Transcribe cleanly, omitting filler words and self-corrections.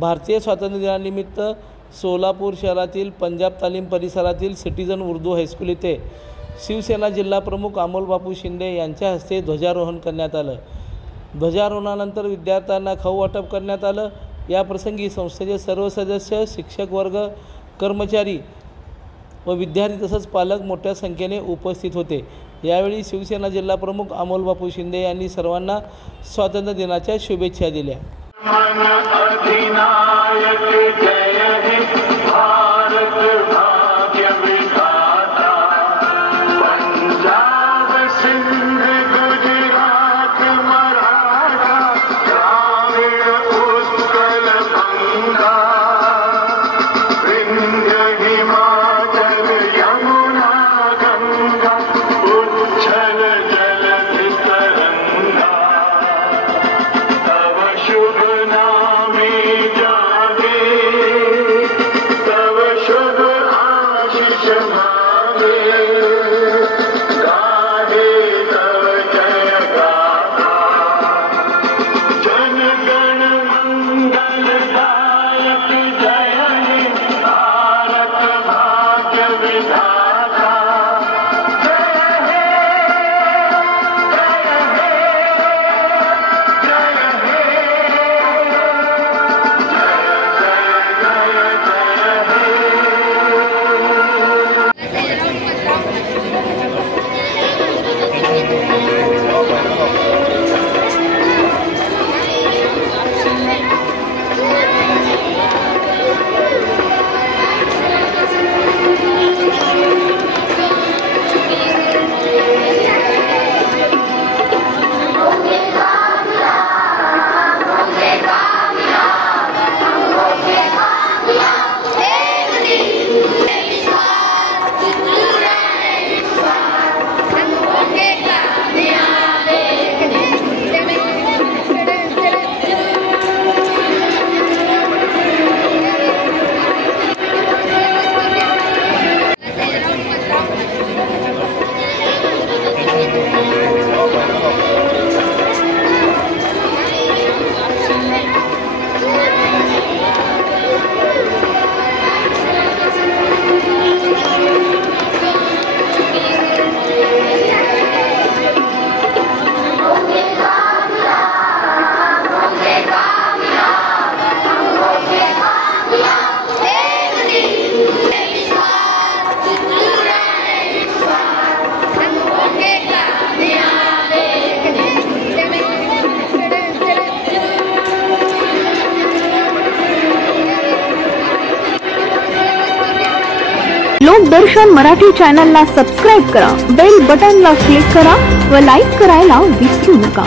भारतीय स्वातंत्र्य दिनानिमित्त सोलापूर शहरातील पंजाब तालीम परिसरातील सिटीजन उर्दू हायस्कूल येथे शिवसेना जिल्हा प्रमुख अमोल बापू शिंदे यांच्या हस्ते ध्वजारोहण करण्यात आलं। ध्वजारोहणानंतर विद्यार्थ्यांना खाऊ वाटप करण्यात आलं। या प्रसंगी संस्थेचे सर्व सदस्य, शिक्षक वर्ग, कर्मचारी व विद्यार्थी तसंच पालक मोठ्या संख्येने उपस्थित होते। यावेळी शिवसेना जिल्हा प्रमुख अमोल बापू शिंदे यांनी सर्वांना स्वातंत्र्य दिनाच्या शुभेच्छा दिल्या। लोकदर्शन मराठी चॅनलला सबस्क्राइब करा, बेल बटनला क्लिक करा व लाईक करायला विसरू नका।